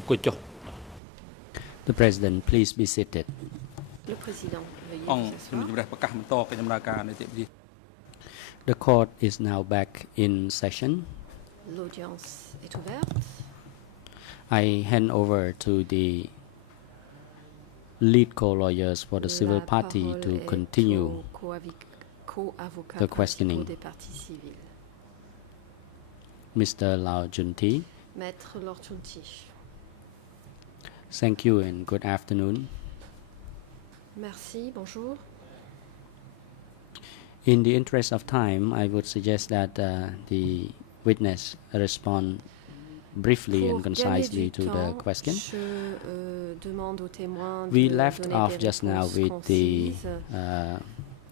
The President, please be seated. Le Président, veuillez អង្គ vous ជំនុំ asseoir. ជម្រះប្រកាសបន្តកិច្ចដំណើរការនីតិវិធី The court is now back in session. L'audience est ouverte. I hand over to the lead co-lawyers for the civil La party parole to est continue aux co-avocats the questioning. principaux des parties civiles. Mr. Lau Junti. Maître Lord Chunti. Thank you and good afternoon. Merci, bonjour. In the interest of time, I would suggest that the witness respond briefly and Pour gagner concisely du to the temps, question. je demande aux témoins We de left donner off des just now réponses with the concises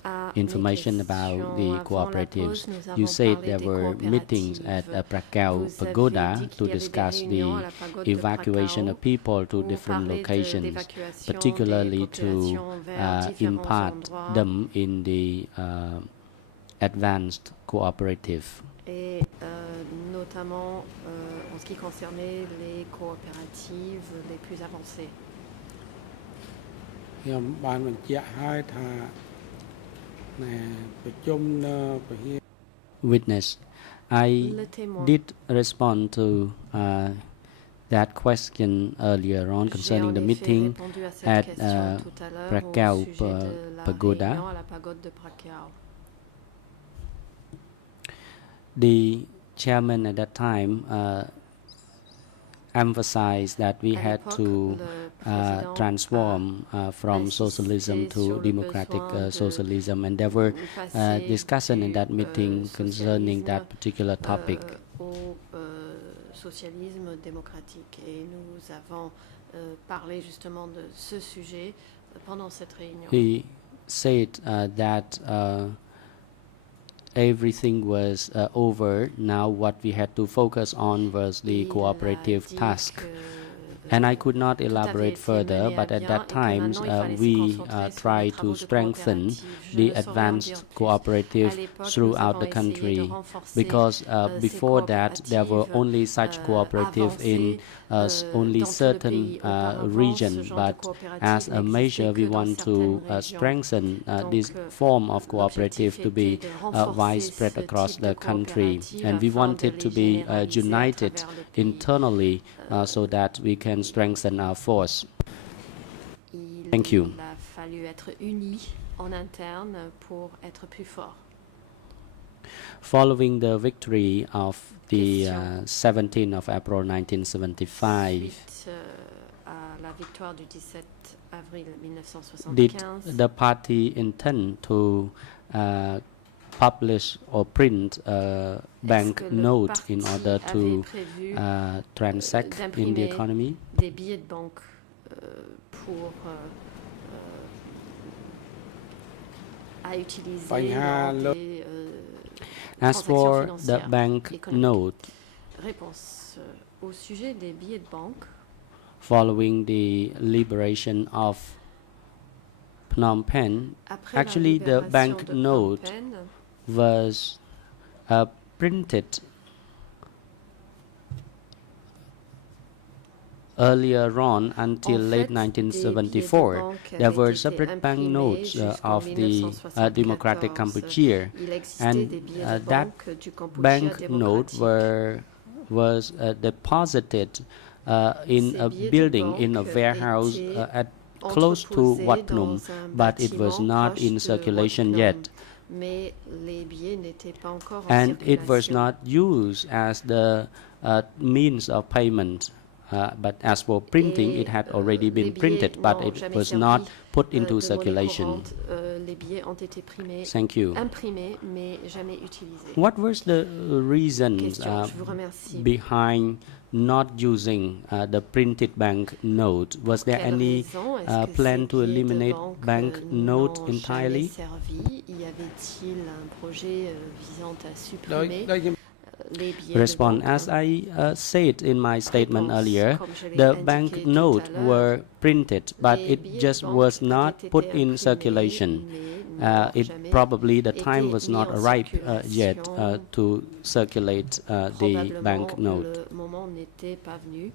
à information mes about questions. the Avant la cooperatives. pause, nous You avons said parlé there des were meetings at coopératives. Prakao Vous Pagoda aviez dit to qu'il y avait des discuss réunions à the la pagode de evacuation Prakao of people to où on different parlait locations, d'évacuation particularly des to populations vers différents impart endroits. them in the advanced cooperative. Et notamment en ce qui concernait les coopératives les plus avancées. ខ្ញុំបានបញ្ជាក់ឲ្យថាណែប្រជុំនៅពហិ Witness, I Le témoin. did respond to that question earlier on concerning J'ai the en effet meeting répondu à cette at question tout à l'heure Prakao au sujet de la Pagoda. réunion à la pagode de Prakao. The chairman at that time emphasized that we À had l'époque, to le président transform from insisté socialism sur to le democratic besoin de socialism, and there were passer discussion in that du, meeting concerning that socialisme, particular topic. Au socialisme démocratique. Et nous avons parlé justement de ce sujet pendant cette réunion. He said that everything was over. Now what we had to focus on was the Il a cooperative dit task. que And I could not tout avait elaborate été further, mené à but at bien that et que time maintenant, il fallait se we concentrer sur tried les to travaux de strengthen coopérative. Je the ne saurais en advanced dire plus. cooperative À l'époque, throughout nous the avons essayé de country renforcer, because ces before that there were coopératives, only such cooperative in only dans tout le certain pays. Auparavant, region, ce genre de but coopérative as a n'existait measure we que dans want to certaines régions. strengthen Donc, this form of l'objectif cooperative to be était de renforcer widespread ce across type de the country, coopérative and we afin want de it to les be généraliser à united travers le pays. internally so that we can strengthen our force. Thank you. Il a fallu être unis en interne pour être plus fort. Following the victory of the Question. 17th of April 1975, Suite à la victoire du 17 avril did 1975, the party intend to publish or print a bank que le note in parti order to avait prévu transact in the d'imprimer economy? des billets de banque pour à utiliser dans des As for the transactions bank économiques. note, Réponse au sujet des billets de banque. following the liberation of Phnom Penh, Après actually la the libération bank de Phnom note Penh, was printed earlier on until En late fait, des billets de 1974. banque There avaient were été separate bank imprimés notes jusqu'en of the 1974. Democratic Kampuchea, Il existait and des billets de that banque du Kampuchea bank note démocratique. was deposited in Ces a billets de building in a banque warehouse étaient at close to entreposés Wat Phnom, dans un but it was bâtiment not proche in de circulation Wat Phnom. yet, Mais les billets n'étaient pas encore en and it was circulation. not used as the means of payment. But as for printing, Et, it had already les been billets printed, but n'ont it jamais was servi, not put into de monnaie circulation. courante. Les billets ont été Thank you. imprimés, mais jamais utilisés. What was the reasons Question, je vous remercie. behind not using the printed bank note? Was there Quelle any raison est-ce que plan ces to billets de eliminate bank note n'ont entirely? jamais servi? Y avait-il un projet visant à ដោយ supprimer ដោយខ្ញុំ les billets Respond. de banque? As I said in my statement Réponse. earlier, Comme je l'ai the indiqué bank tout à note l'heure, were printed, but les it billets de just banque was not avaient put été in imprimés, circulation. mais n'ont It jamais probably the été time was mis not en ripe yet circulation. to circulate the Probablement, bank note. le moment n'était pas venu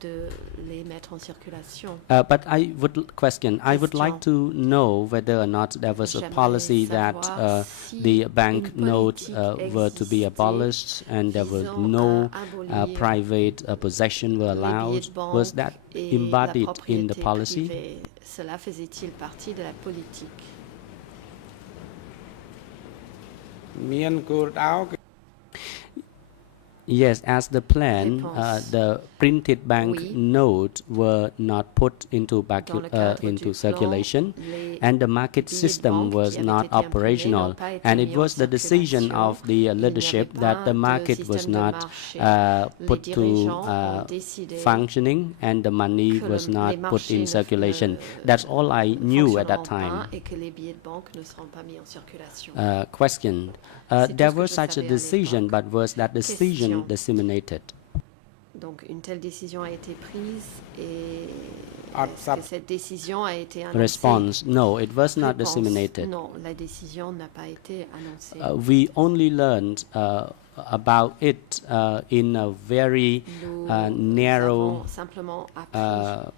de les mettre en circulation. But I would like to know whether or not there was a J'aimerais policy that savoir si the bank une note politique were to be existait abolished and there was visant no à abolir private possession were les billets allowed. de banque Was that et la embodied in propriété the policy? privée. Cela faisait-il partie de la politique? មានគោលដៅ Yes, as the plan, Réponse. the printed bank Oui. note were not put into Dans le cadre into du plan, circulation, les and the market billets de system banque was qui avaient not été imprimés operational. n'ont pas été And it mis en was the decision circulation. of the Il n'y avait leadership pas that the de market was système de not marché. put Les to dirigeants ont décidé functioning, and the money que was les not put marchés in ne circulation. ne That's all I knew at that fonctionneront time. pas et que les billets de banque ne seront pas mis en circulation. Question. C'est tout There ce que was je such a savais à decision, l'époque. but was that decision Question. disseminated? Donc une telle décision a été prise et Ah, est-ce ça- que cette décision a été annoncée? Response. No, it was not Réponse, disseminated. non, la décision n'a pas été annoncée. We only learned about it in a very Nous narrow avons simplement appris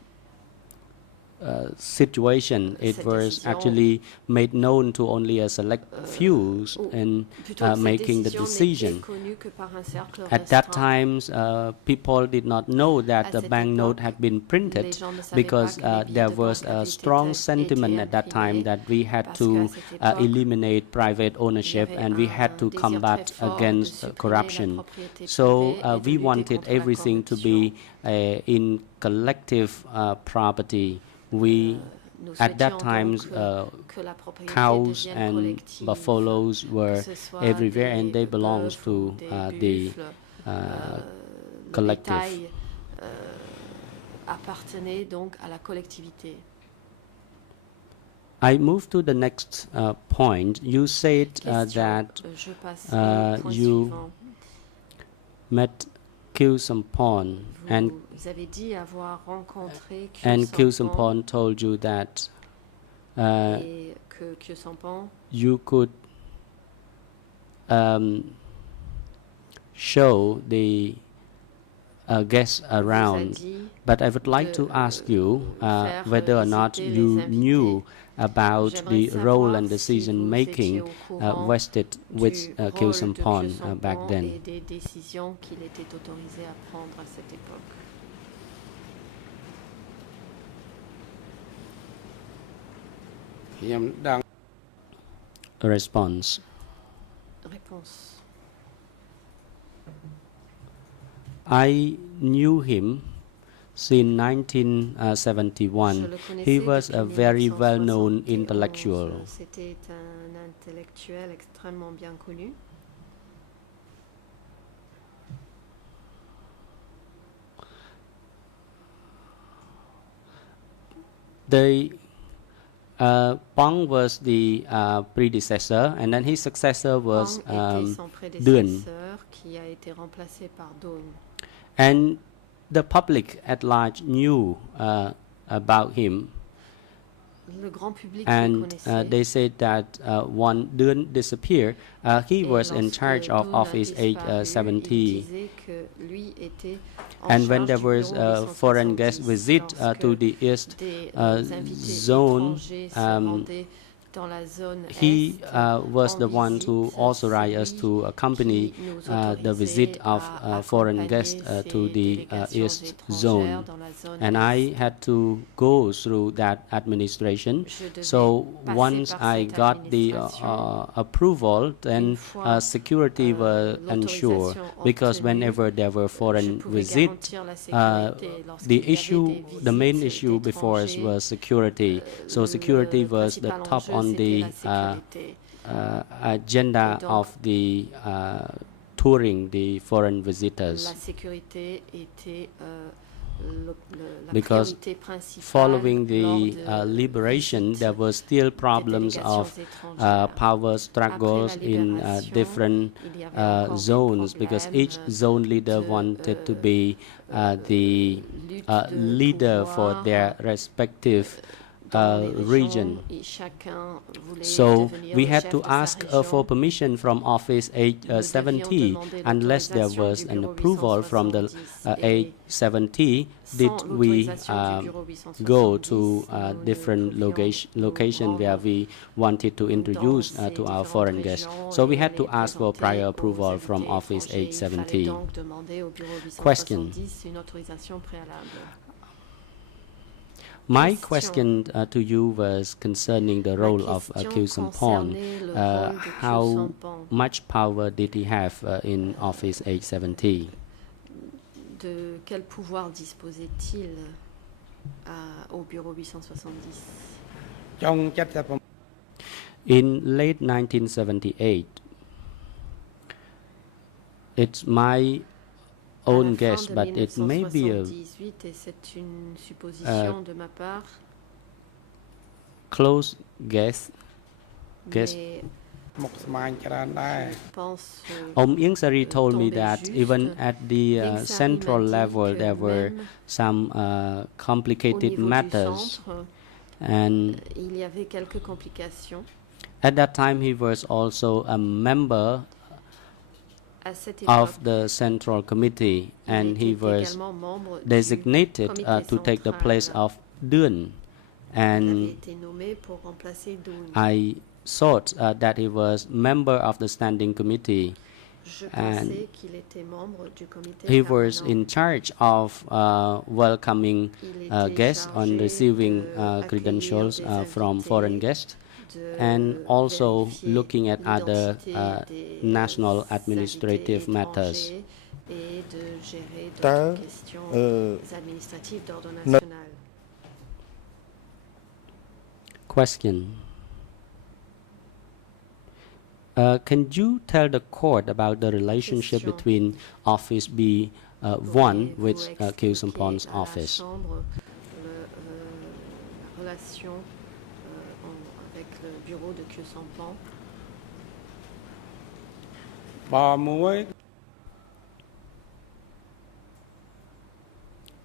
situation. It cette was décision- actually made known to only a select few ou in plutôt que cette making the décision decision. n'était connue que par un cercle At that restreint. time, people did not know that À the cette banknote époque, had been printed les gens ne savaient because pas que les billets there de was banque a avaient strong été sentiment at that time imprimés that we had parce to qu'à cette époque, eliminate private ownership il y avait and we un had to désir combat très fort de against supprimer la corruption. propriété So privée et de we lutter wanted contre la everything to be in collective property. We Nous at that souhaitions time donc que la propriété cows devienne and collective, buffaloes were que ce soit everywhere and des they belongs bœufs to ou des the buffles, le collective. bétail, appartenait donc à la collectivité. I move to the next point. You said Question, that je passe au point you suivant. met Khieu Samphan and Vous avez dit avoir rencontré Khieu Khieu Samphan Samphan told you that et que Khieu Samphan you could show the guests vous a around. dit But I would like de, to ask you faire whether or not visiter you les invités. knew about J'aimerais the role savoir and si decision vous making étiez au courant vested with du Khieu rôle de Samphan Khieu back Samphan then. et des décisions qu'il était autorisé à prendre à cette époque.ខ្ញុំដឹង Response. Réponse. I knew him since 1971. Je le He connaissais was a depuis very well-known 1971. intellectual. C'était un intellectuel extrêmement bien connu. Pong was the predecessor, and then his successor was Pang était son Duan. prédécesseur qui a été remplacé par Dawn. And the public at large knew about him. Le grand public le And connaissait. they said that when Duan disappeared, he Et was in lorsque charge of Dawn a office age disparu, 70. il disait que lui était en And when charge there du was bureau a des foreign guest 170. visit to Lorsque the east des invités zone, étrangers se rendaient dans la zone he est, was en the one to visite, authorize us c'est to lui accompany qui nous the autorisait visit of à foreign accompagner guests to ces the délégations east étrangères zone. dans la zone And est. I had to go through that administration. Je devais So passer once par I cette got the administration. approval, then Une fois, security was ensured l'autorisation because obtenue, whenever there were Je foreign pouvais visits, garantir la sécurité lorsqu'il the y avait issue, des the main visites issue before us d'étrangers. was security. So security Le was the principal top enjeu, on c'était the la sécurité. agenda Et donc, of the touring the foreign La visitors. sécurité était la Because priorité principale. Following the lors de liberation, visites there were still des problems délégations of étrangères. power struggles Après la in libération, different il y avait encore des zones because each problèmes zone leader de, wanted to be the lutte de leader for pouvoir their respective dans les region. régions, et chacun voulait So devenir we le had chef to de sa ask for région. permission from Office Nous devions 870 demander unless there l'autorisation was du an bureau approval from the 870 et 870. Did sans we l'autorisation du bureau go 870, to nous ne different pouvions nous location where rendre we wanted to introduce dans to ces our différentes foreign guests. régions So we et had to les ask for présenter prior aux approval from invités Office étrangers. Il fallait 870. donc demander au bureau Question. 870 une autorisation préalable. My Question. question to you was concerning the Ma role of question Khieu Samphan. concernait le rôle de Khieu How Samphan. much power did he have in Office 870? De quel pouvoir disposait-il au bureau 870? ចុង78 In late 1978, it's my À own la guess, fin de but it may be a 1978, et c'est une supposition de ma part, close guess. Guess. mais មកស្មាញច្រើនដែរ je pense Om Ieng Sari told me tomber that juste. even at the Ieng Sari central m'a dit level, que there were même some au complicated niveau du matters, centre, and il y avait quelques complications. at that time he was also a member À cette époque, of the central committee, il and he était was également membre designated comité to take the place central. of Dun, Il avait and été nommé pour remplacer Doun. I thought that he was member of the standing committee. Je and pensais qu'il était membre du comité He was permanent. in charge of welcoming Il était guests on chargé receiving d'accueillir credentials des from invités, foreign guests, de and also vérifier looking at other l'identité des national invités administrative matters. étrangers et de gérer Tớ, d'autres questions administratives d'ordre national. Question. Can you tell the court about the relationship Question. between Office B1 Pouvez-vous with Khieu expliquer Samphan's à la office? Chambre la relation avec le bureau de Khieu Samphan? បើមួយ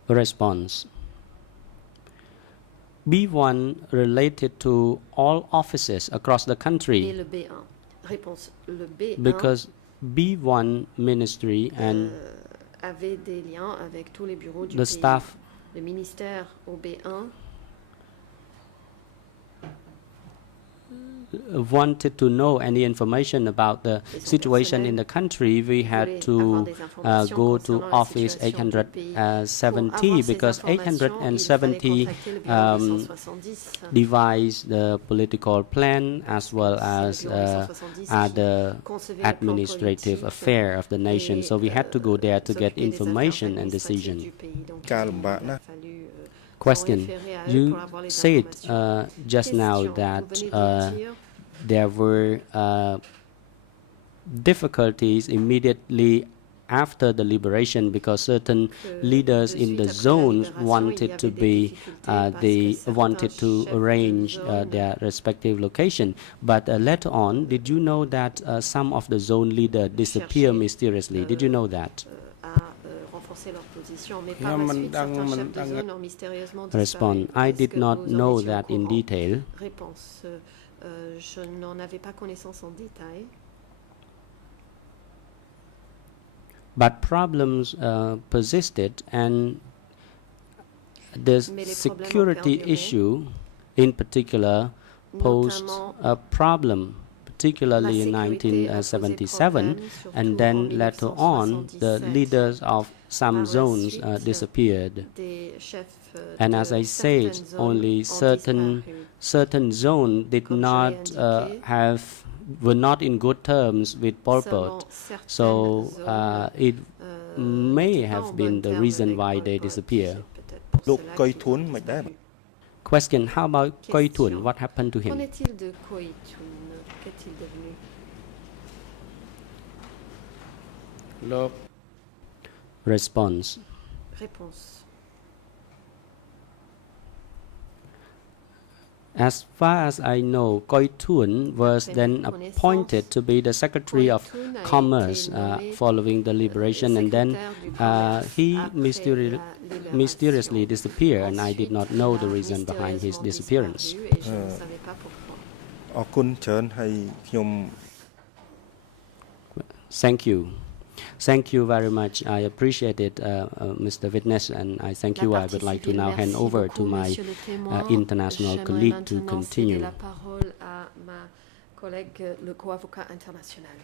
Response. B1 related to all offices across the Et country le B1. Réponse. Le B1 because B1 ministry and avait des liens avec tous les bureaux du the pays. staff Le ministère au B1 wanted to know any information about the situation in the country, we had to go to Office 870 because 870 devised the political plan as well as other administrative affair of the nation. So we had to go there to get information and decision. ការលំបាកណាស់ Question. You said just now that there were difficulties immediately after the liberation because certain leaders in the zones wanted to be they wanted to arrange their respective location, but later on did you know that some of the zone leaders disappear mysteriously? Did you know that? renforcer leur position, mais par la suite, certains chefs de zone ont mystérieusement disparu. Respond. I Est-ce did que not vous en know étiez au that in courant? detail. Réponse. Je n'en avais pas connaissance en détail. But problems persisted, and the Mais les security problèmes ont perduré. issue in particular posed Notamment, a problem, particularly in la sécurité a posé 1977, problème, and surtout then en later on the 1977. leaders of some Par la zones suite, disappeared. Des chefs And de as I said, certaines zones only ont certain zones did Comme je not l'ai indiqué, were not in good terms with Pol Pot. Seulement certaines So zones, it may n'étaient pas have en been bon the terme reason avec why Pol they Pot. disappear. C'est peut-être pour លោក cela កុយ qu'ils ធួន ont មិនដែរ disparu. Question. How about Question. Koi Thun? What happened to Qu'en him? est-il de Koi Thun? Qu'est-il devenu? លោក Response. Réponse. As far as I know, Koi Thun was Après then ma connaissance, appointed to be the Secretary of Koi Thun a été Commerce nommé, following the liberation, and then secrétaire du commerce he après la mysteriously libération. disappeared, and I did not know the Ensuite, reason il a behind his mystérieusement disappearance. disparu et je ne savais pas pourquoi. អរគុណច្រើនហើយខ្ញុំ Thank you. Thank you very much. I appreciate it, Mr. Witness, and I thank La you. I partie would like to civile, now hand merci over to beaucoup, my monsieur le témoin. international J'aimerais colleague to maintenant continue. céder la parole à ma collègue, le co-avocat international.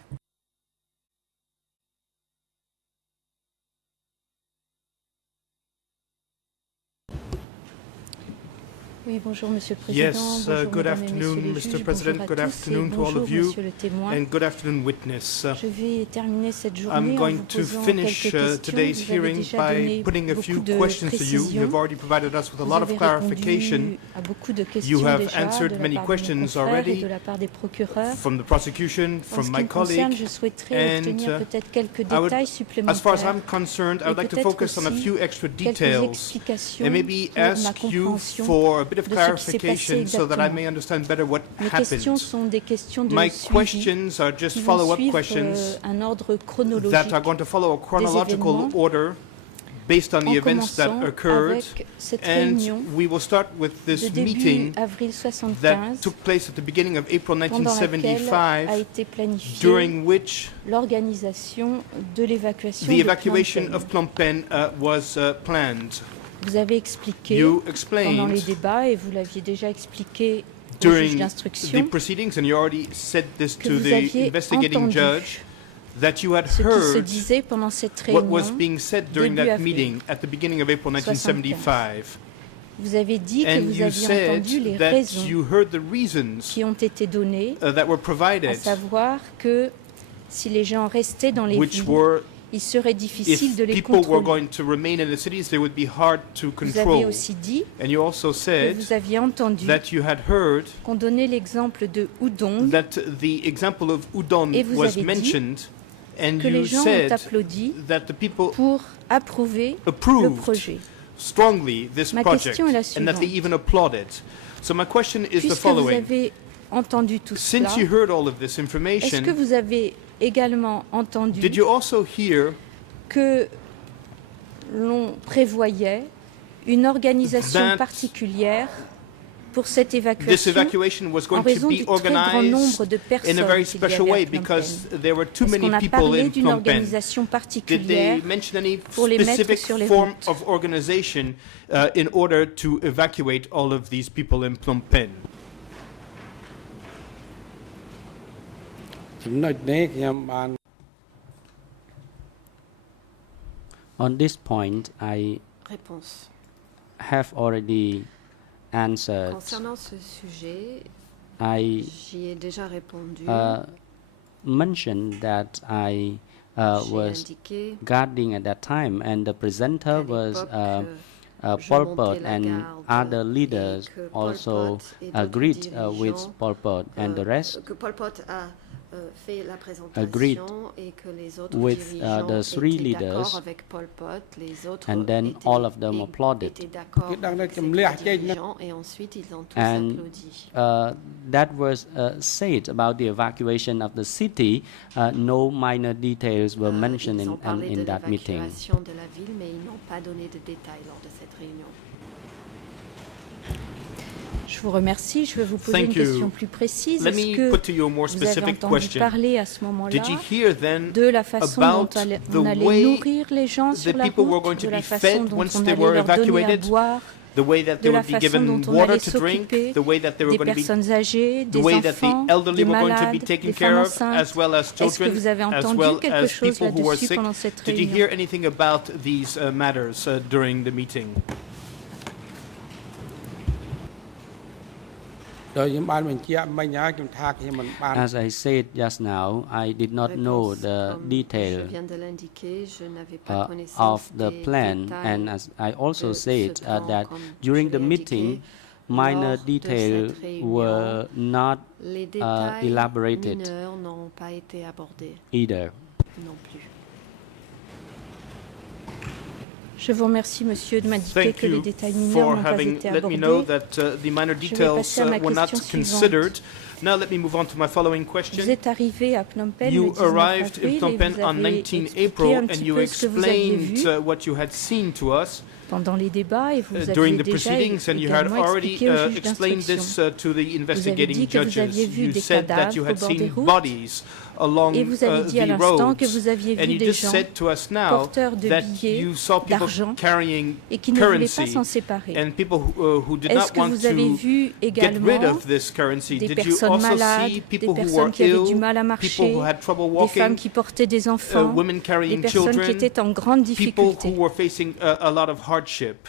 Oui, bonjour Monsieur le Président. Yes, bonjour, good Mesdames et afternoon, Messieurs les Mr. juges, President. bonjour Good à tous afternoon et to all of bonjour, you, Monsieur le témoin. and good afternoon, witness. Je vais terminer cette journée I'm en going vous to posant finish quelques questions. today's Vous avez hearing déjà by donné putting a beaucoup few de questions to you. You précisions. have already provided us with a Vous lot of avez clarification répondu à beaucoup de questions You have déjà answered de la many part questions de nos confrères et already de la part des procureurs. from the prosecution, En from ce qui my me concerne, colleague. je souhaiterais and, obtenir peut-être quelques I would, détails as far as supplémentaires I'm concerned, I would et like to peut-être focus on a aussi few extra quelques details explications and maybe pour ma ask you compréhension for a bit of de ce qui s'est passé clarification so that I exactement. may understand better what Mes questions happened. sont des questions de My suivi questions are just qui vont follow-up suivre questions un ordre chronologique that are going to follow a chronological événements, order based on the en events that commençant occurred. avec cette réunion And we will start with de this début meeting avril that 75 took place at the beginning of April pendant laquelle a 1975, été planifiée during which l'organisation de l'évacuation the de evacuation Phnom of Phnom Penh was planned. Penh. Vous avez expliqué You pendant explained les débats, et vous l'aviez déjà expliqué au juge during the d'instruction, proceedings, and you already said this que to vous the aviez investigating entendu judge, that you had ce qui se heard disait pendant cette what was réunion. being said during début that avril meeting at the beginning of April 1975. Vous avez dit que And vous you aviez said entendu les that raisons you heard the reasons qui ont été données, that were à provided, savoir que si les gens restaient dans les which villes, were, il serait difficile if de les people were contrôler. going to remain in the cities, they would be hard to Vous avez control. aussi dit And you also que said vous aviez entendu that you had heard qu'on donnait l'exemple de Udong, that the example of Udon Et vous was avez dit mentioned, and que les you gens ont said applaudi that the people pour approuver le approved projet. strongly this Ma project, question est la and that they suivante. even applauded. So my question is the Puisque vous following. avez entendu tout cela, Since you heard all of this est-ce que information, vous avez également entendu did you also hear que l'on prévoyait une organisation That particulière pour cette this évacuation evacuation was en going to raison be du très grand organized nombre de in personnes a very qu'il y avait special way à Phnom because Penh? there were too Est-ce many qu'on a people parlé in d'une Phnom Penh? organisation Did particulière they mention any pour les mettre specific sur les form routes? of organization in order to evacuate all of these people in Phnom Penh? ចំណុចនេះខ្ញុំបាន On this point, I Réponse. have already answered. Concernant ce sujet, I j'y ai déjà répondu. mentioned that I J'ai was indiqué guarding at that time, and the presenter qu'à was l'époque, je Pol montais Pot, la and garde other leaders et que Pol also Pot et d'autres agreed with dirigeants, Pol Pot, and the rest que Pol Pot a fait la agreed présentation et que les autres with dirigeants the three étaient leaders, d'accord avec Pol Pot, les autres and then étaient, all of them applauded. étaient d'accord Cái đang nói avec chùm ces lẻ trois trên nó. dirigeants et ensuite ils ont tous And applaudi. that was said about the evacuation of the city. No minor details were mentioned Ils ont parlé in de that meeting. l'évacuation de la ville, mais ils n'ont pas donné de détails lors de cette réunion. Je vous remercie. Je vais vous poser Thank une you. question plus précise. Let Est-ce me que put to you a more vous avez specific entendu question. parler à ce moment-là Did you hear then de la façon dont about on the allait way nourrir les gens sur the la people were going route, to de la be façon fed dont once on they allait were leur donner à evacuated? boire, the way that de they la would be façon given dont on water allait to drink, s'occuper the way that they were des going to be, personnes âgées, the des way that the enfants, elderly des were going to be malades, taken des care femmes of, enceintes. as well as Est-ce que children, vous avez as entendu well quelque as chose people who were là-dessus sick. pendant cette Did you réunion? hear anything about these matters during the meeting? ដោយខ្ញុំបានបញ្ជាក់មិញហើយខ្ញុំថាខ្ញុំមិនបាន As I said just now, I did not know Réponse. the Comme detail je viens de l'indiquer, je n'avais pas connaissance of the des plan, détails and as I also de said ce plan, that comme during je the l'ai meeting, indiqué, minor lors de details cette réunion, were not les détails elaborated mineurs n'ont pas été abordés either. non plus. Je vous remercie, monsieur, de m'indiquer Thank que les you détails mineurs for n'ont pas having été let me know abordés. that the minor Je vais details passer à ma were not question suivante. considered. Now let me move on to my following Vous question. êtes arrivé à Phnom Penh le You 19 arrived avril in Phnom et Penh vous on avez 19 expliqué April un and petit you peu ce que vous aviez explained vu what you had seen to us pendant les débats et vous during aviez the déjà proceedings, and you had également already expliqué au juge explained this d'instruction. to the investigating dit que vous judges. aviez vu You des said that you cadavres had au bord des seen routes. bodies along Et vous avez dit à the l'instant que roads, vous aviez and vu you des just gens said to us now porteurs de that billets you saw people d'argent carrying et qui ne voulaient pas currency s'en séparer. and people who did Est-ce not que want vous avez to vu get rid également of this currency. des Did you personnes also malades, see des people who personnes were qui avaient du ill, mal à people marcher, who had trouble des femmes walking, qui portaient des enfants, women des carrying personnes qui children, étaient en grande people difficulté? who were facing a lot of hardship?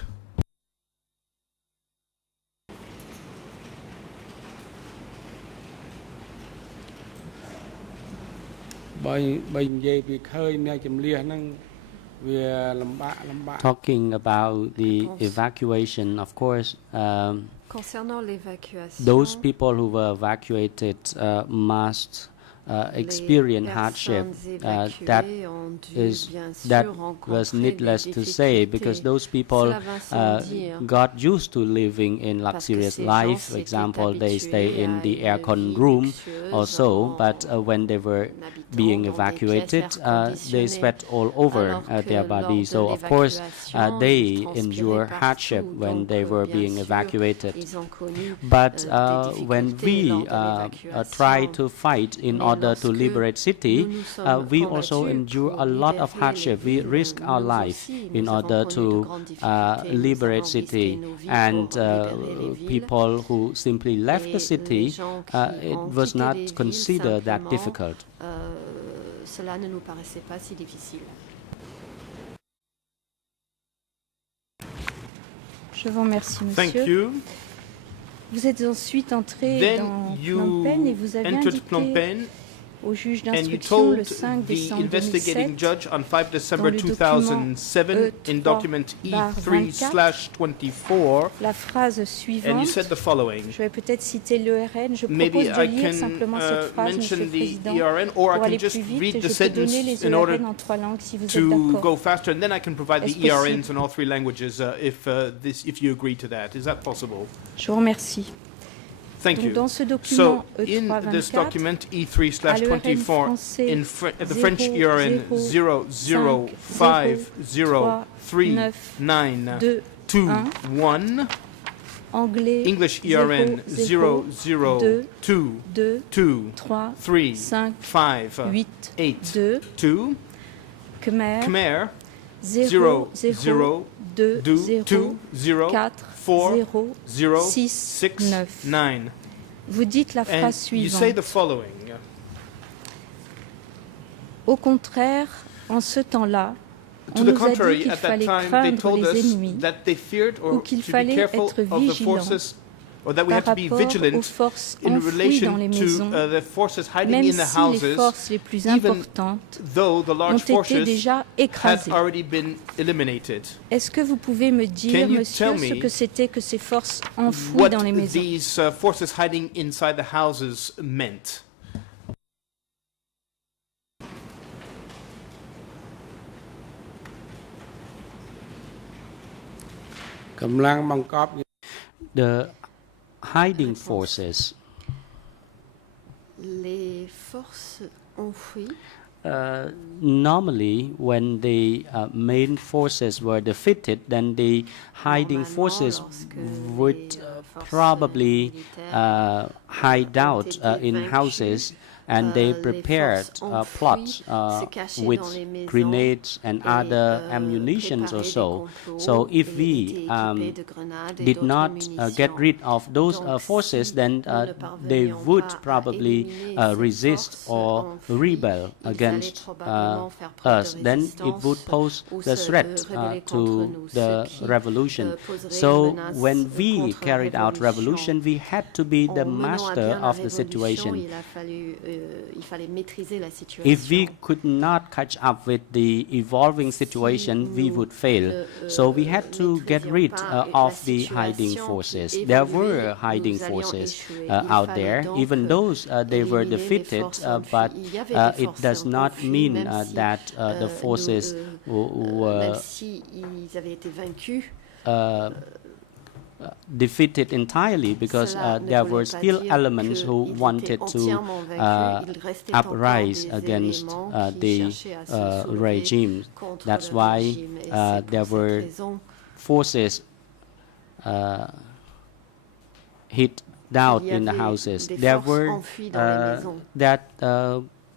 Bởiនិយាយពីឃើញអ្នកជំនះហ្នឹងវាលំបាក Talking about the evacuation, of course, Concernant l'évacuation, those people who were evacuated must experience hardship. That was needless to say, because those people got used to living in luxurious life. For example, they stay in the aircon room or so, but when they were being evacuated, they sweat all over their body. So, of course, they endure hardship when they were being evacuated. But when we try to fight in order to liberate city, we also endure a lot of hardship. We risk our life in order to liberate city. And people who simply left the city, it was not considered that difficult. Cela ne nous paraissait pas si difficile. Je vous remercie, Thank monsieur. you. Vous êtes ensuite entré Then dans you Phnom Penh et vous avez entered Phnom indiqué Penh au juge and you d'instruction le told 5 the décembre investigating 2007 judge on 5 December dans le document 2007 in document E3/24, E3/24, la phrase and you suivante. said the following. Je vais peut-être citer l'ERN. Je Maybe propose de I lire can simplement cette phrase, Monsieur mention le the Président, ERN, or pour I aller can just plus vite. read Et the je peux donner sentence les in order ERN en 3 langues si vous êtes to d'accord. go faster, and then I can provide the Est-ce possible? ERNs in all 3 languages if you agree to that. Is that possible? Je vous remercie. Thank Donc, you. dans ce So, document in this E3/24, document à l'ERN E3/24, français in the French ERN 00503921, anglais English ERN 002 00223 3 5 8 2 2, Khmer Khmer 0 0 0 2 0 0 4 4 0 0 6 6 9. 9. Vous dites la And phrase you say suivante. the following. Au contraire, en ce temps-là, To on the nous a dit contrary, qu'il at that fallait time, they craindre told les us ennemis that they feared ou or qu'il to be fallait careful être of the vigilant forces, or that we par had to be rapport aux vigilant forces in enfouies dans les relation maisons, to the forces hiding même in the si les houses, forces les plus even importantes though the ont large été forces déjà had écrasées. already been eliminated. Est-ce que vous pouvez me dire, Can you monsieur, tell ce me que c'était que ces forces enfouies What dans les maisons? these forces hiding inside the houses meant? The hiding forces, Les forces enfouies, normally when the main forces were defeated, then the hiding normalement, forces lorsque would les, forces probably militaires hide out été in vaincus, houses, and they les prepared forces plots enfouies se cachaient with dans les maisons grenades and et, other ammunitions or préparaient des so. complots So if et we étaient équipés de grenades et did d'autres not get munitions. rid of those Donc, forces, si then nous ne they parvenions would pas à probably éliminer ces resist forces or enfouies, rebel ils against allaient probablement faire preuve de us. Then it would résistance pose ou the se threat rebeller to contre nous, the ce qui, revolution. poserait So une menace when we contre carried out révolution. revolution, we had to be the En menant à master bien la of the révolution, situation. il a fallu il fallait maîtriser la situation. If we could not catch up with the evolving situation, we would fail. So we had to get rid of the hiding forces. There were hiding forces out there, even those they were defeated, but it does not mean that the forces were même si ils avaient été vaincus, defeated entirely, because cela ne there voulait were pas still dire elements who qu'ils wanted étaient to entièrement vaincus. Il restait encore uprise des against éléments qui the cherchaient à se soulever regime. contre That's le why régime. Et c'est pour there cette were raison forces hid out qu'il y in the avait houses. des There forces were enfuies dans les maisons. that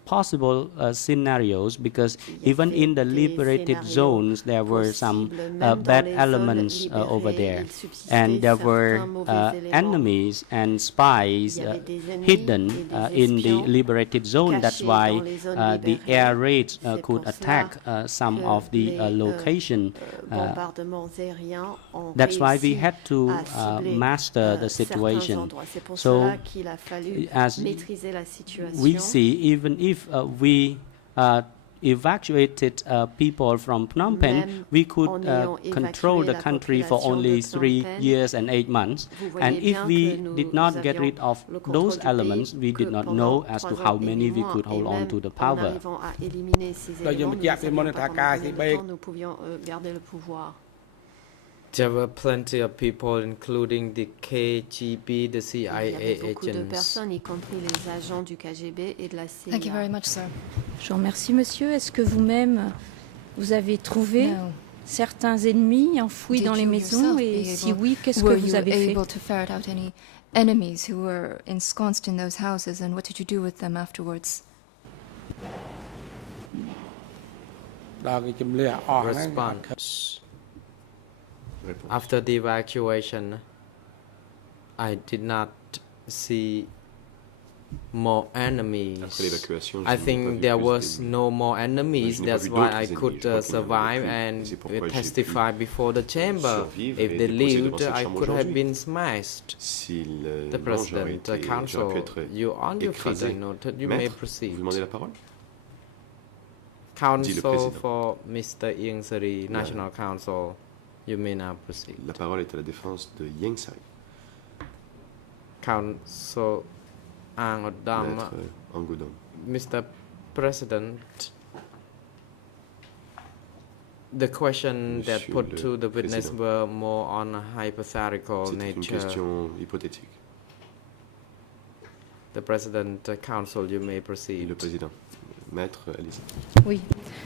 possible scenarios, because Il y even avait in the des liberated scénarios zones there were some possibles, même dans bad les zones elements over libérées, there, il subsistait and there were certains mauvais éléments. enemies and Il spies y avait des ennemis hidden et des in the espions liberated zone. That's cachés why dans les zones the libérées. air raids C'est could pour attack cela some que of the les, location. bombardements aériens ont That's why we réussi had to à cibler, master the certains situation. endroits. C'est pour So, cela qu'il a fallu as maîtriser la situation. we see, even if we evacuated people from Phnom Penh, Même we could en ayant control évacué the la country for population only de Phnom 3 Penh. years and 8 months. Vous voyez And if bien we que nous did not get avions rid of le contrôle those du pays elements, we que did not pendant know as to 3 how ans et many 8 we mois. could Et hold on même to the en power. arrivant à éliminer ces Là, éléments, je me nous dis, ne après, savions mon pas attaque, pendant c'est combien de bien. temps nous pouvions garder le pouvoir. There were plenty of people, including the KGB, the Il y CIA avait beaucoup de agents. personnes, y compris les agents du KGB et de la CIA. Thank you very much, sir. Je vous remercie, monsieur. Est-ce que vous-même, vous avez trouvé No. certains ennemis enfouis Did dans les you maisons? yourself Et be si able- oui, qu'est-ce que Were vous you avez fait? able to ferret out any enemies who were ensconced in those houses, and what did you do with them afterwards? ដល់គេជំលះអស់ហ្នឹង Response. After the evacuation, I did not see more enemies. Après l'évacuation, je I n'ai think pas vu there plus was d'ennemis. no more enemies. Je n'ai pas That's vu why d'autres I ennemis. could Je crois qu'il y en avait survive plus. and Et c'est pourquoi j'ai pu testify before the chamber. survivre If et they déposer devant lived, cette I chambre could have aujourd'hui. been smashed. Si le The mange aurait President, été, the j'aurais Council, pu être you on your feet, écrasé. I noted. You Maître, may vous proceed. demandez la parole? Council Président. for Mr. Ieng Sari, National Council, you may now proceed. La parole est à la défense de Ieng Sari. Council Angodam, Maître Angodam. Mr. President, the question that Monsieur put le to the witness Président. were more on a hypothetical C'était une nature. question hypothétique. The President, Council, you may Et proceed. le président. Maître, allez-y. Oui.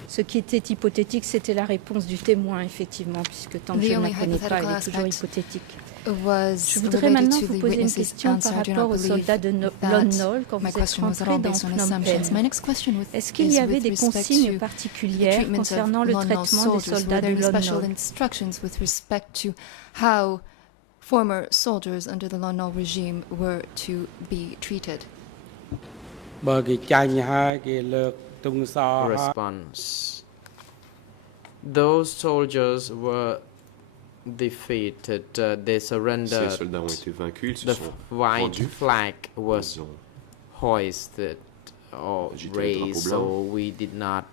Ce qui était hypothétique, c'était la réponse du témoin, effectivement, puisque tant que The je ne only la connais pas, elle est hypothetical toujours aspect hypothétique. Was Je voudrais related maintenant to vous the poser une witness's question answer. par I do rapport not aux soldats de believe Lon that Nol quand my vous êtes question was at rentrés all dans based on Phnom assumptions. My Penh. next question Est-ce qu'il is y avait with des respect consignes to particulières treatment of concernant le Lon Nol traitement des soldiers. Were soldats there de any Lon special Nol? instructions with respect to how former soldiers under the Lon Nol regime were to be treated? បើគេចាញ់ហើយគេលើកទង់សរហើយ Response. Those soldiers were defeated. They Ces surrendered. soldats ont été vaincus, ils se The sont white rendus. flag was Ils ont hoisted or agité le drapeau raised, blanc. so we did not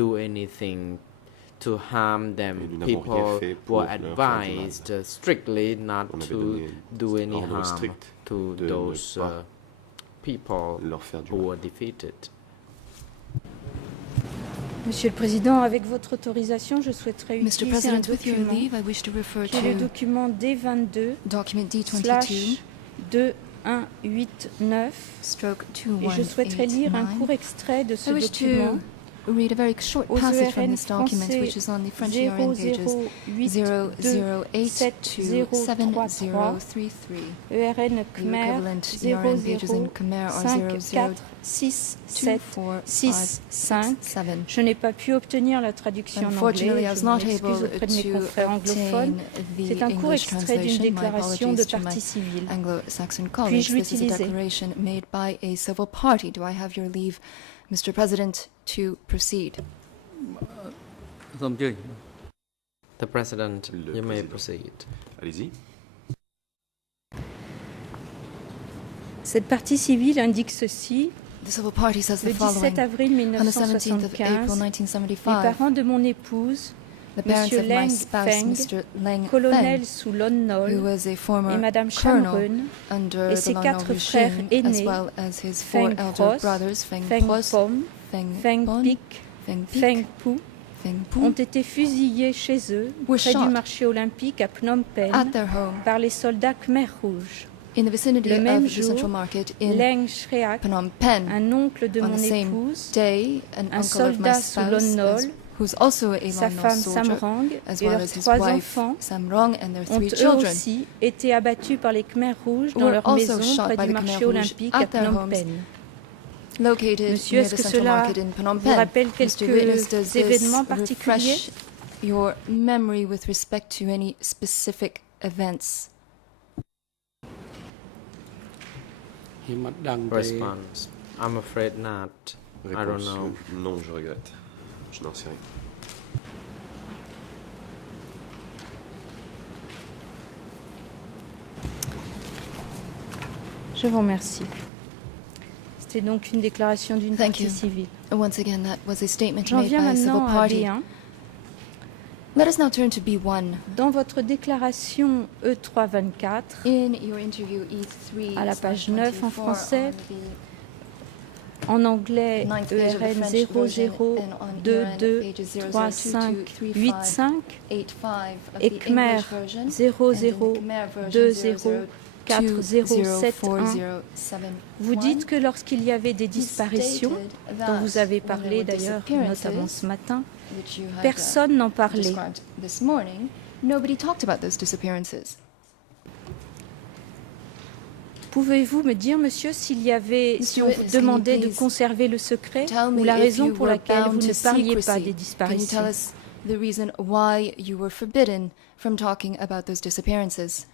do anything to harm them. Et nous n'avons rien People fait pour were leur faire du advised strictly not On avait to donné do any ordre harm strict to de ne those pas people leur faire du who mal. were defeated. Monsieur le Président, avec votre autorisation, je souhaiterais Mr. utiliser un President, with your document leave, I wish to refer qui est le to document D22 document D22 slash 2189 stroke et je souhaiterais lire un 2189. court extrait de ce I wish document to read a very short aux passage from ERN this document, français which is on the French ERN pages 008 to 7033. ERN The Khmer equivalent ERN pages in Khmer are 0024765. Je n'ai pas pu obtenir la traduction en Unfortunately, I anglais, was je not m'excuse able auprès de mes to confrères anglophones. obtain C'est the un court English extrait d'une translation. My déclaration de apologies to my partie civile. Anglo-Saxon colleagues. Puis-je This is a l'utiliser? declaration made by a civil party. Do I have your leave, Mr. President, to proceed? សូមអញ្ជើញ The President, Le you may Président. proceed. Allez-y. Cette partie civile indique ceci. The civil party says Le the following. 17 avril On the 17th of April 1975, les 1975, parents de mon épouse, the parents Monsieur of my Leng spouse, Feng, Mr. Leng colonel Feng, sous Lon who Nol, was a former et Madame colonel Shamrun, under et the ses Lon quatre Nol frères regime, aînés, as well as his four Feng elder Pros, brothers, Feng Feng Pos, Pom, Feng Feng Pon, Pic, Feng Pic, Feng Pu, Feng ont Pu, été fusillés chez eux, were près du shot marché olympique à Phnom at Penh, their home par les soldats Khmer Rouges. in the vicinity Le même of the jour, Central Market in Leng Shreak, Phnom Penh. un oncle de On mon the same épouse, day, an un uncle of my soldat sous Lon spouse, Nol, who's also a sa Lon Nol femme soldier, Samrang as et well leurs as his 3 wife enfants Samrong and their ont 3 eux children, aussi été abattus par les Khmer Rouges who dans were leur also maison shot près by du the marché Khmer Rouge olympique à at their Phnom homes, Penh. located Monsieur, near est-ce the que Central cela Market in Phnom vous Penh. rappelle Mr. quelques Witness, does événements this particuliers? refresh your memory with respect to any specific events? ខ្ញុំមិនដឹងទេ Response. I'm afraid not. I don't Réponse know. non, je regrette. Je n'en sais rien. Je vous remercie. C'était donc une déclaration d'une Thank partie you. civile. Once again, that was a statement J'en made viens by a civil maintenant à party. B1. Let us now turn to B1. Dans votre déclaration E324, In your interview E3 à la page 9 en 24 français, on en anglais the ninth page of the ERN French version and on ERN pages 00223585 85 of et the Khmer English version, and in the Khmer version 00407071. Vous dites que lorsqu'il y avait des disparitions, dont vous avez parlé d'ailleurs notamment ce matin, personne n'en parlait. described this morning, nobody talked about those disappearances. Pouvez-vous me dire, monsieur, s'il y avait, si on vous Witness, can you demandait de please conserver le secret Tell ou me la if raison you pour were laquelle vous bound ne to parliez pas secrecy. des Can you disparitions? tell us the reason why you were forbidden from talking about those disappearances?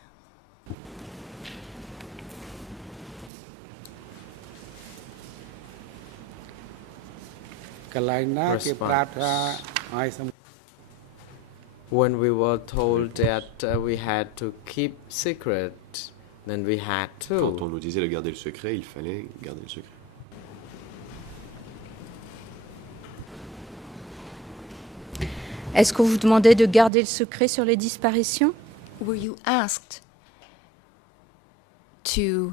កន្លែងណាគេប្រាប់ថាឲ្យសំ When we were told that we had to keep secret, then we had Quand on to. nous disait de garder le secret, il fallait garder le secret. Est-ce qu'on vous demandait de garder le secret sur les disparitions? Were you asked to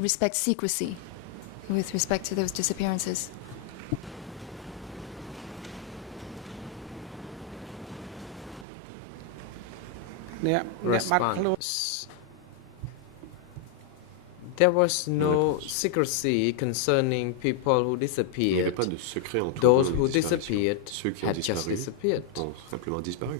respect secrecy with respect to those disappearances?អ្នកបាត់ខ្លួន Response. There was no secrecy concerning people who Il n'y avait disappeared. pas de secret entourant Those les who disparitions. disappeared Ceux qui ont had just disparu disappeared. ont simplement disparu.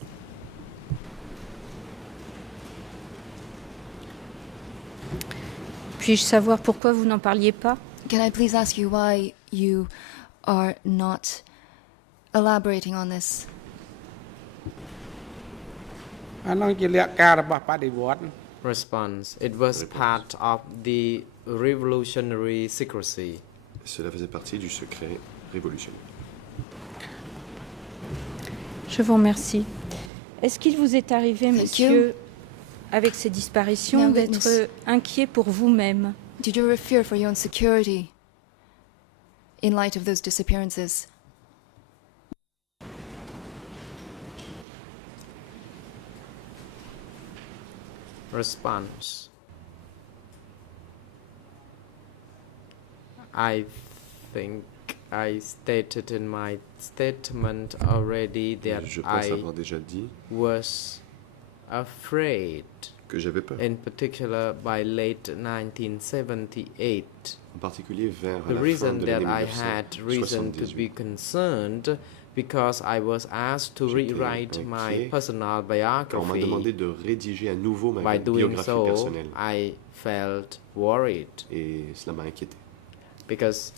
Puis-je savoir pourquoi vous n'en parliez pas? Can I please ask you why you are not elaborating on this? អានោះជាលក្ខការរបស់បដិវត្តន៍ Response. It was part of the revolutionary secrecy. Cela faisait partie du secret révolutionnaire. Je vous remercie. Est-ce qu'il vous est arrivé, Thank monsieur, avec ces disparitions, Now, d'être witness. inquiet pour vous-même? Did you ever fear for your own security in light of those disappearances? Response. I think I stated in my statement already that Je pense I avoir déjà dit was afraid, que j'avais peur, in particular by late 1978. en particulier vers The la fin reason de that l'année I had reason to be 1978. concerned because I was asked to J'étais rewrite my inquiet personal Quand on m'a demandé biography. de rédiger à nouveau ma By doing biographie so, personnelle, I felt worried et cela m'a inquiété. because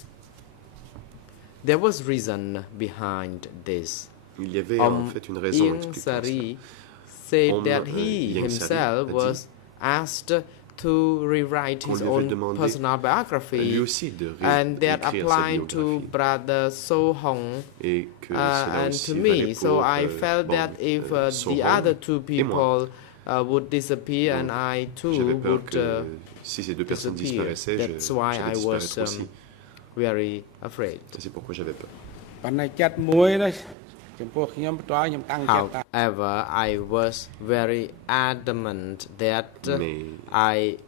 there was reason behind this. Il y avait en fait une raison Ieng expliquant cela. Sari said that Ieng he Sari himself a dit was asked to rewrite qu'on his lui avait own demandé personal Lui biography, aussi de and that réécrire sa applied to biographie brother So Hong et que cela and aussi to valait me. So pour I felt that if the Sohong other two et moi. people would disappear and I too J'avais peur would que si ces deux personnes disappear. disparaissaient, That's why j'allais I was disparaître aussi. very afraid. C'est pourquoi j'avais peur. ប៉ុន្តែចិត្តមួយណាចំពោះខ្ញុំផ្ទាល់ខ្ញុំតាំងចិត្តថា However, I was very adamant that Mais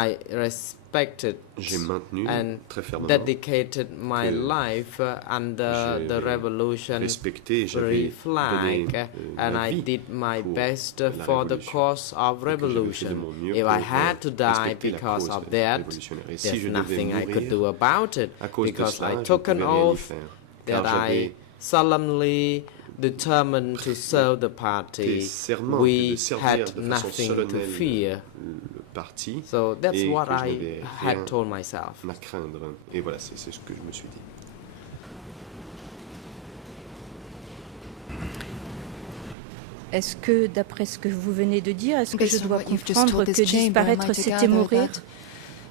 I respected j'ai maintenu and très fermement, dedicated my que life under the j'avais revolution respecté, free j'avais flag, donné and ma I vie did my pour best la for the révolution. cause of Et que j'avais fait de revolution. mon mieux If I pour, had to die respecter la because cause of that, révolutionnaire. Et si there's je devais nothing I could do mourir about it, à cause de because cela, I je ne took an pouvais rien y oath faire. that Car j'avais I solemnly determined to serve the des party. serments We de servir had de façon nothing to solennelle fear. le parti So that's et what que je I n'avais had rien told myself. à craindre. Et voilà, c'est ce que je me suis dit. Est-ce que, d'après ce que vous venez de dire, est-ce que je Based on dois what you've just comprendre told que this chamber, am I disparaître, to c'était gather mourir? that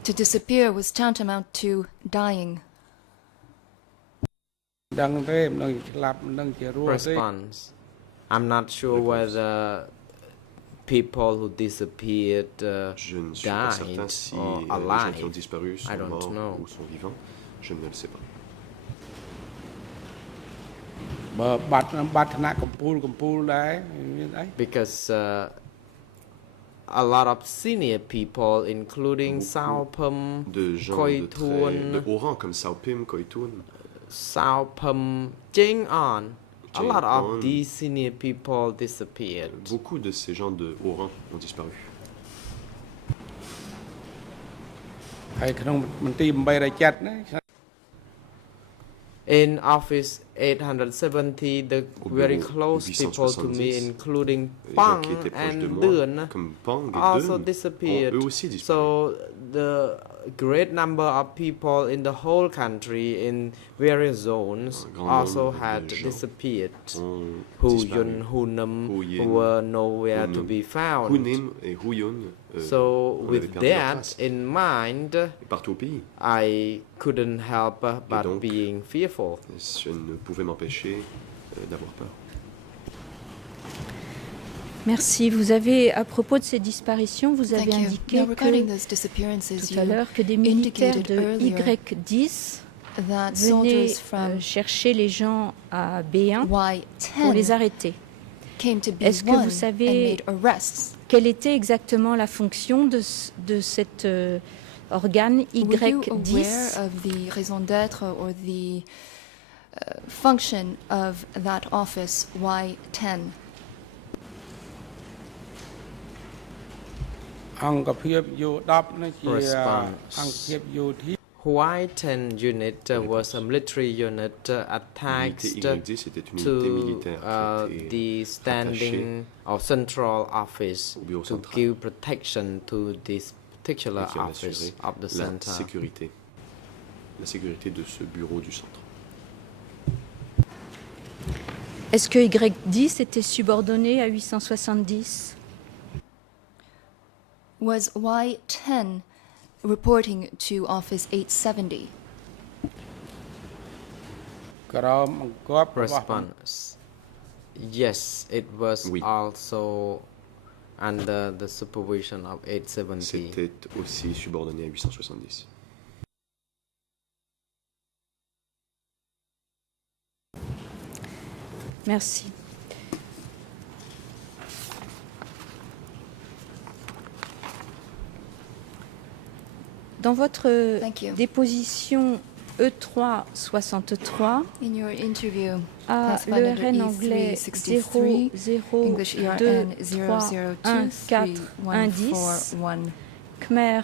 to disappear was tantamount to dying? ដឹងទេមិនដឹងឆ្លាប់មិនដឹងជារស់ទេ Response. I'm not sure whether people who disappeared Je ne suis pas certain died si or les gens alive. qui ont disparu I sont don't morts know. ou sont vivants. Je ne le sais pas. បើបាត់ថ្នាក់កម្ពូលដែរមានអី Because a lot of senior people, including Sao Pum, De gens Khoi de Thun, haut rang comme Sao Pim, Khoi Thun, Sao Pum, Jing On, a Jing lot of On. these senior people disappeared. beaucoup de ces gens de haut rang ont disparu. ហើយក្នុងមន្ទីរ807ណា In Office 870, the Au very bureau close people to me, 870, including Les gens Pang qui étaient proches and de moi, Deun, comme Pang et also Deun, disappeared. ont eux aussi disparu. So the great number of people in the whole country in various zones Un grand also nombre de had gens disappeared. ont Hu disparu. Yun, Hu Nam Hu Yin, were nowhere Hu to Nam, be found. Hunim et Huyun, So on avait with perdu leur that place. in mind, Et partout au pays. I couldn't help but donc, being fearful. Je ne pouvais m'empêcher d'avoir peur. Merci. Vous avez, à propos de ces disparitions, vous avez Thank you. indiqué Now, regarding que, those disappearances, tout à you l'heure que des militaires indicated de earlier Y10 that venaient soldiers from chercher les gens à B1 pour les Y10 arrêter. came to Est-ce que vous B1 savez and made arrests. Quelle était exactement la fonction de cet organe Were you aware Y10 of the raison d'être or the function of that office Y10? អង្គភាពយោ10នេះជា Response. អង្គភាពយោធា Y10 unit was a military unit attached L'unité YD, c'était une to unité militaire qui était the standing or central office au bureau to central. give protection to this particular et qui en office assurait of the la center. sécurité de ce bureau du centre. Est-ce que Y10 était subordonné à 870 Was Y10 reporting to Office 870? ក្រមអង្គប់របស់ Response. Yes, it was Oui. also under the supervision of 870. C'était aussi subordonné à 870. Merci. Dans votre Thank you. déposition E363, In your interview, à classified under l'ERN anglais E363, English ERN 0023110, 0023141110, Khmer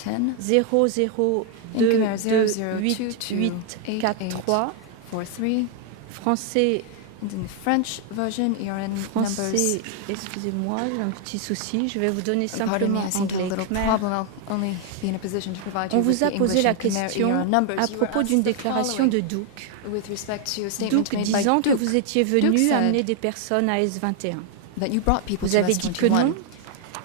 00228843, 43, français, and in the French version, ERN numbers. français, excusez-moi, j'ai un petit souci, je vais vous donner Pardon me, simplement I seem to have a anglais, little Khmer. problem. I'll only be in a position to provide you On with vous a the posé English la and Khmer question ERN numbers. à You were propos asked d'une the déclaration following de Duke. with respect to a statement Duke made by disant que Duke, vous étiez Duke venu said amener des personnes à S21. that you brought people Vous to avez dit que S21. non.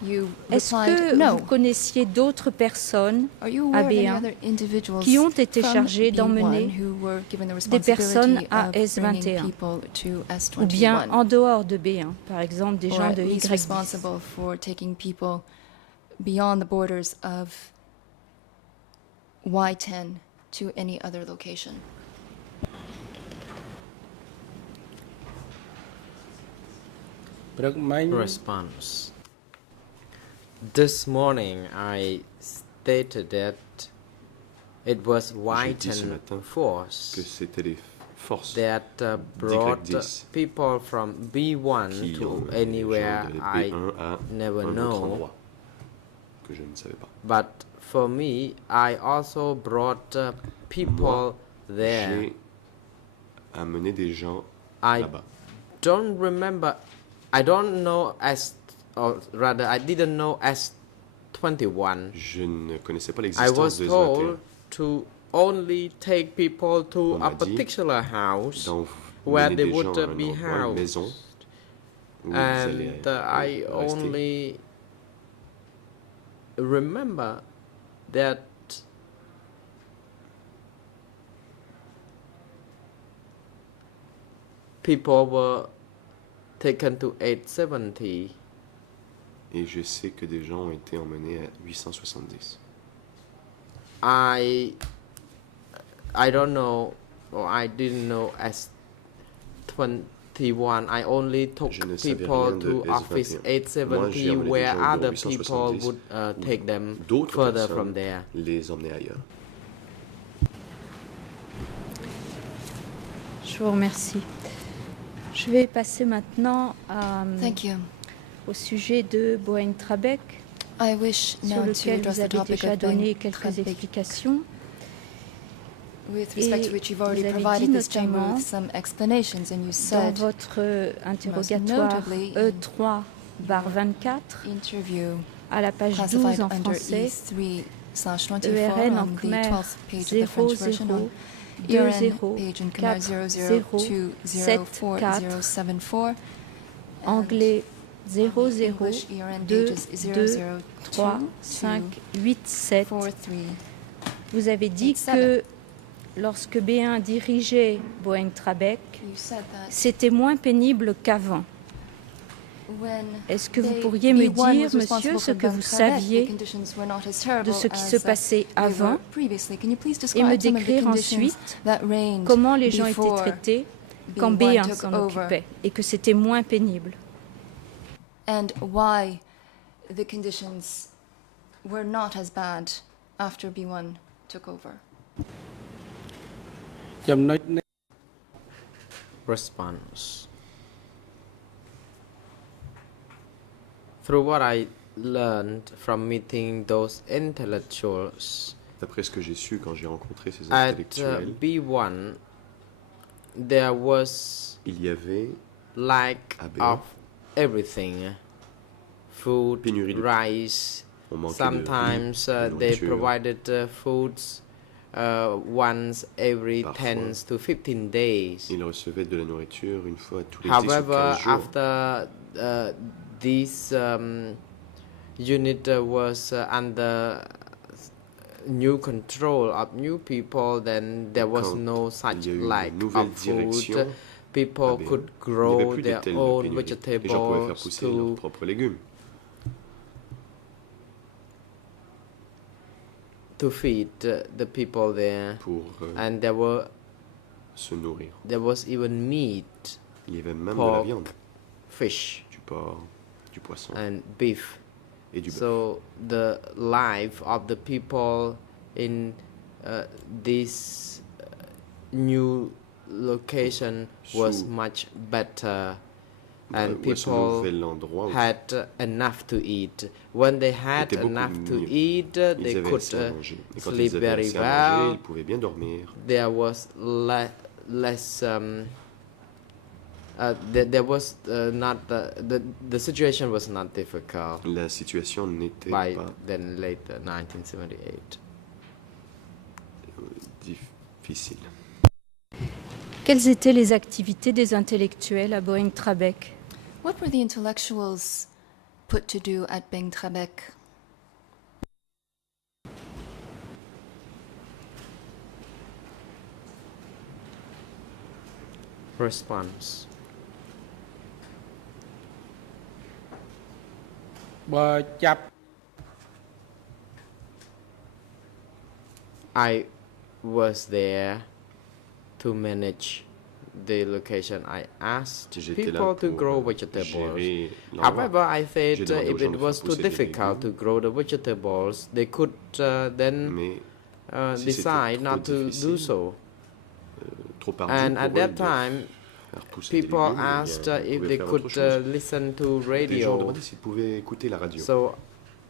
You Est-ce replied que no. vous connaissiez d'autres personnes Are you à aware of any B1 other individuals qui ont été from chargés B1 d'emmener who were given the des personnes responsibility à of bringing S21 people to S21? ou bien en dehors de B1, par exemple des or gens at de least Y10? responsible for taking people beyond the borders of Y10 to any other location?ព្រឹកមិញ Response. This morning I stated that it was J'ai dit ce Y10 matin force que c'était les forces that brought d'Y10 people from B1 qui to ont les anywhere gens de I B1 à never un autre know. endroit que je ne savais pas. But for me, I also brought people there. J'ai amené des gens I là-bas. don't remember. I don't know as, or rather, I didn't know as 21. Je ne connaissais pas I l'existence was des told 21. to only take people to On a m'a dit particular house D'emmener where they des gens would à un be endroit, une maison, housed, où ils allaient and I rester. only remember that people were taken to 870. Et je sais que des gens ont été emmenés à 870. I don't know, or I didn't know as 21. I only took Je ne savais people rien de to S21. office Moi, j'ai 870 emmené des where gens au bureau other 870, people would take them D'autres further personnes from there. les emmenaient ailleurs. Je vous remercie. Je vais passer maintenant Thank you. au sujet de Boeing Trabec, I wish sur now to lequel address vous the avez topic déjà of donné Boeing quelques Trabec, explications. with respect Et to which you've already vous avez provided dit this chamber notamment with some explanations, and you Dans said votre interrogatoire notably E3/24, interview à la page 12 classified en under français, E3/24 ERN en on the Khmer 12th page of the French version, on ERN page in Khmer 00204074, anglais English ERN pages 00223587. 0023. Vous avez dit que lorsque B1 dirigeait Boeing Trabec, You said that c'était moins pénible qu'avant. when Est-ce que vous they- pourriez me B1 was dire, responsible monsieur, ce for que Boeing vous Trabec, saviez the conditions were not as terrible de ce qui as, se passait they were avant previously? Can you please et describe me some of the décrire conditions ensuite that reigned comment les gens étaient before traités quand B1 B1 took s'en over, occupait et que c'était moins pénible? and why the conditions were not as bad after B1 took over? ចំណុចនេះ Response. Through what I learned from meeting those intellectuals D'après ce que j'ai su quand j'ai rencontré ces at intellectuels, B1, there was il y avait lack à B1 of everything: food, pénurie de tout. rice. On manquait Sometimes de riz, de they nourriture. provided foods once every Parfois. 10 to 15 days. Ils recevaient de la nourriture une fois tous les 10 ou However, 15 jours. after this unit was under new control of new people, then there was Quand no such il y a eu une lack nouvelle of food. direction, People B1, could il n'y avait grow plus de their telle own pénurie. Les gens pouvaient faire vegetables pousser leurs to propres légumes feed the people there, pour and se nourrir. there was even meat, Il y avait même de la pork, viande, fish, du porc, du poisson and beef. et du bœuf. So the life of the people in this new location was Sous- much better, and Ou à ce people nouvel endroit où had enough to eat. When they had Était beaucoup enough to mieux. eat, ils they avaient could assez à manger. Et quand sleep ils avaient very assez à manger, well. ils pouvaient bien dormir. There was less. There was not the situation was not difficult La situation n'était by pas then late 1978. difficile. Quelles étaient les activités des intellectuels à Boeing Trabec? What were the intellectuals' put to do at Beng Trabek? Response. បើចាប់ I was there to manage the location. I asked J'étais là people to pour grow vegetables. gérer l'endroit. However, I said J'ai demandé aux if gens it de was faire too pousser des difficult to légumes. grow the vegetables, they could then Mais si decide c'était not trop to do difficile, so. trop ardu And pour at eux that de time, faire pousser des people légumes, eh asked bien, ils if pouvaient they faire could autre chose. listen to Les gens radio. demandaient s'ils pouvaient écouter la radio. So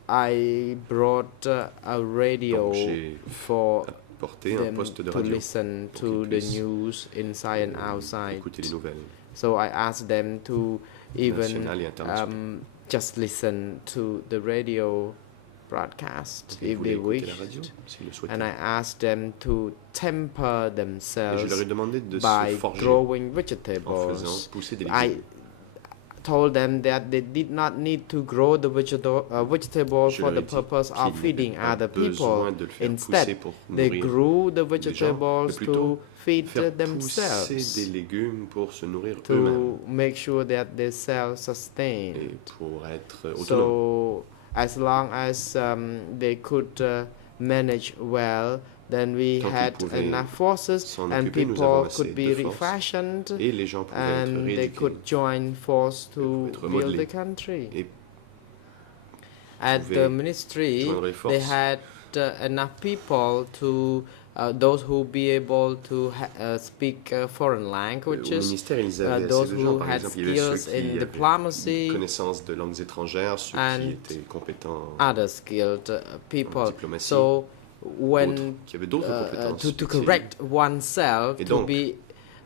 I brought a radio Donc j'ai for apporté un them poste de to radio listen pour to qu'ils the puissent, news inside and outside. écouter les nouvelles So I asked them to even nationales et internationales. just listen to the radio broadcast Ils if voulaient they écouter la radio wished. s'ils le souhaitaient. And I asked them to temper Et je themselves leur ai demandé de se by forger growing en vegetables. faisant pousser des I légumes. told them that they did not need to grow the vegetable Je for leur ai the dit purpose qu'ils of feeding n'avaient pas other besoin people. de le faire Instead, pousser pour they nourrir grew the les gens, mais vegetables plutôt to feed faire pousser des themselves, légumes pour se nourrir eux-mêmes to make sure that they et self-sustain. pour être autonomes. So as long as they could manage well, then we Tant qu'ils had pouvaient enough forces s'en and occuper, nous avons people assez could de be force. refashioned Et les gens pouvaient être and they rééduqués. could join force to pouvaient être build remodelés. the country. Et At pouvaient the ministry, joindre les they forces. had enough people to those who be able to speak foreign Au languages, ministère, ils avaient assez those de gens. who Par had exemple, il y avait ceux skills qui in avaient diplomacy, une connaissance de langues étrangères, ceux and qui étaient compétents other skilled people. diplomatie, So d'autres when qui avaient d'autres compétences. to Et correct oneself, Et to donc, be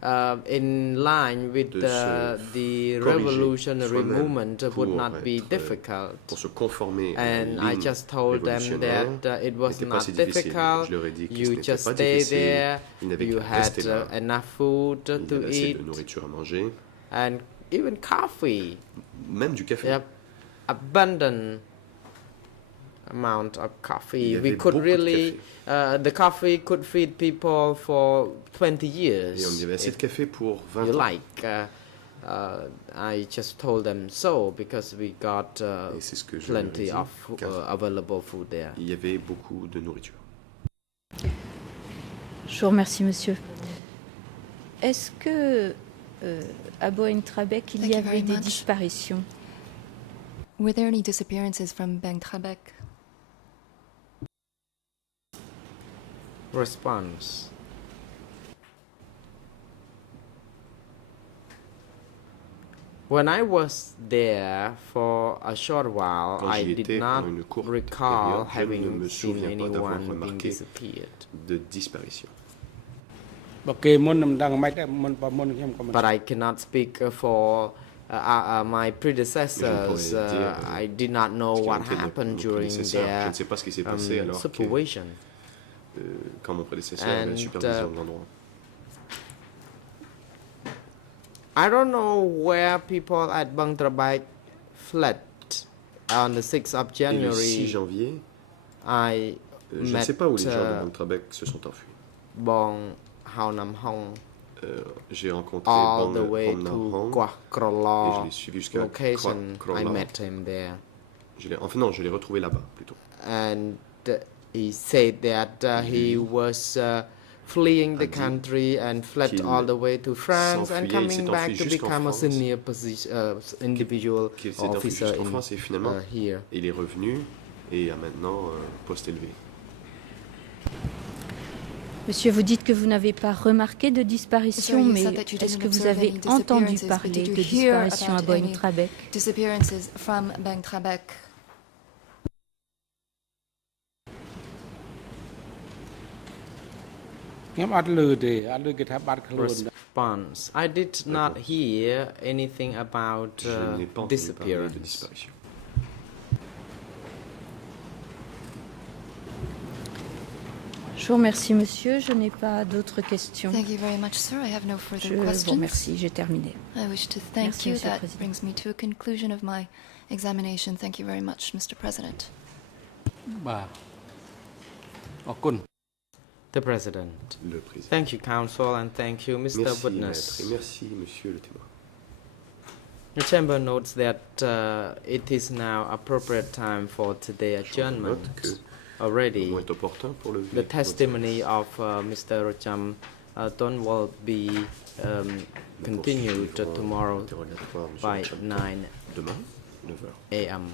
in line with de se the corriger revolutionary soi-même movement would pour not be être, difficult. pour se conformer à And la I ligne just told them révolutionnaire, that it was n'était pas not si difficile. difficult. Je leur ai dit que ce You n'était just pas stay difficile. there. Ils n'avaient You qu'à had rester là. enough food Ils to avaient assez eat de nourriture à manger, and even coffee. même du café. Yep, abundant amount of Il coffee. y We avait could beaucoup de really, the coffee could feed people for 20 years. Et on y avait assez de café pour 20 you ans. like. I just told them so because we got Et c'est ce que je leur ai plenty dit, of car available food there. il y avait beaucoup de nourriture. Je vous remercie, monsieur. Est-ce que à Boeing Trabek, il Thank y you avait very des much. disparitions? Were there any disappearances from Beng Trabek? Response. When I was there for a short while, Quand I j'y did étais not pendant une courte recall période, je ne having me seen souviens pas d'avoir anyone being remarqué disappeared. de disparition. បើគេមុនមិនដឹងមិនដែរមុនបើមុនខ្ញុំក៏មិន But I cannot speak for my predecessors. dire, I did not know ce qui est what entré de happened nos during prédécesseurs. their Je ne sais pas ce qui s'est passé alors que, supervision. quand mon prédécesseur avait la And, supervision de l'endroit. I don't know where people at Bang Trabek fled on the 6th of Et le 6 January. janvier, I je ne met sais pas où les gens de uh, Bang Trabek se sont enfuis. Bong Hao Nam Hong J'ai rencontré all Bang the way Hom Nam to Hong Kwa et je Krolo l'ai suivi jusqu'à location. I Krola. met him there. Enfin non, je l'ai retrouvé là-bas plutôt. And he said that he was fleeing the a dit country and fled qu'il all the way to France and s'enfuyait, il coming s'est back enfui to jusqu'en become a France. senior individual Qu'il s'est enfui officer jusqu'en in, France et finalement here. il est revenu et a maintenant un poste élevé. Monsieur, vous dites que vous n'avez pas remarqué de disparition, Sorry, you mais said that you est-ce didn't que vous observe avez any entendu disappearances, but parler did you de hear disparition à about Boeing any Trabek? Disappearances from Beng Trabek. ខ្ញុំអត់ឮទេអត់ឮគេថាបាត់ខ្លួន Response. I did not hear anything about Je n'ai pas entendu parler de disappearance. disparition. Je Je vous remercie, monsieur. Je n'ai pas d'autres questions. Thank you very much, sir. I have no further Je vous questions. remercie. J'ai terminé. I wish to thank Merci, you. Monsieur le That Président. brings me to a conclusion of my examination. Thank you very much, Mr. President. បាទអរគុណ The President. Le président. Thank you, Counsel, and thank you, Mr. Merci, Witness. maître, et merci, monsieur le témoin. The Chamber notes that it is now appropriate time for today's adjournment. Note que le Already, moment est opportun pour le the testimony of Mr. Rocham Ton will be continued tomorrow by 9 Demain, 9h. a.m.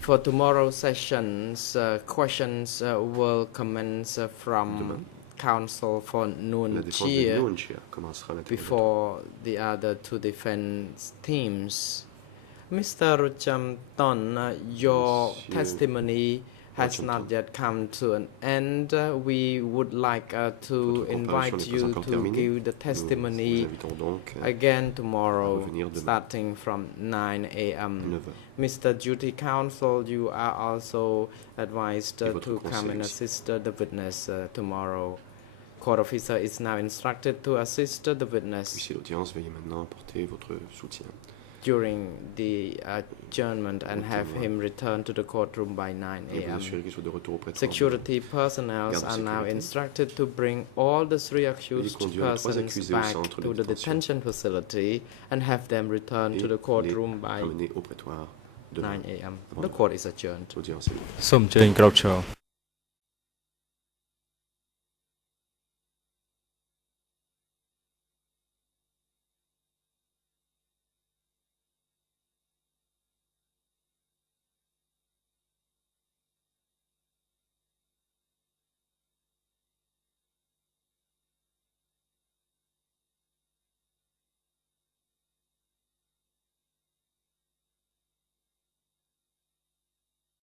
For tomorrow's sessions, questions will commence from Demain. Counsel for La Noon défense de Chia Nuon-Chia commencera l'interrogatoire. before the other two defense teams. Mr. Rucham Ton, your Monsieur testimony has Rucham not Ton. yet come to an end. We would like to Votre invite comparution n'est you pas encore to terminée. give the Nous testimony vous invitons donc again tomorrow, revenir demain. starting from 9 a.m. 9h. Mr. Duty Counsel, you are also advised Et votre to come conseil and aussi. assist the witness tomorrow. Court officer is now instructed to assist the witness Huissier d'audience, veuillez maintenant apporter votre soutien. during the adjournment and have Témoin. him return to the courtroom by 9 Et vous a.m. assurer qu'il soit de retour au prétoire. Security personnel Garde de are now sécurité. instructed to bring all the three Et accused conduire les trois persons accusés au back centre de to the détention. detention facility and have them return Et to the courtroom by amener au prétoire demain. 9 a.m. Avant The de- court is adjourned. L'audience est levée. សូមអញ្ជើញក្រោកឈរ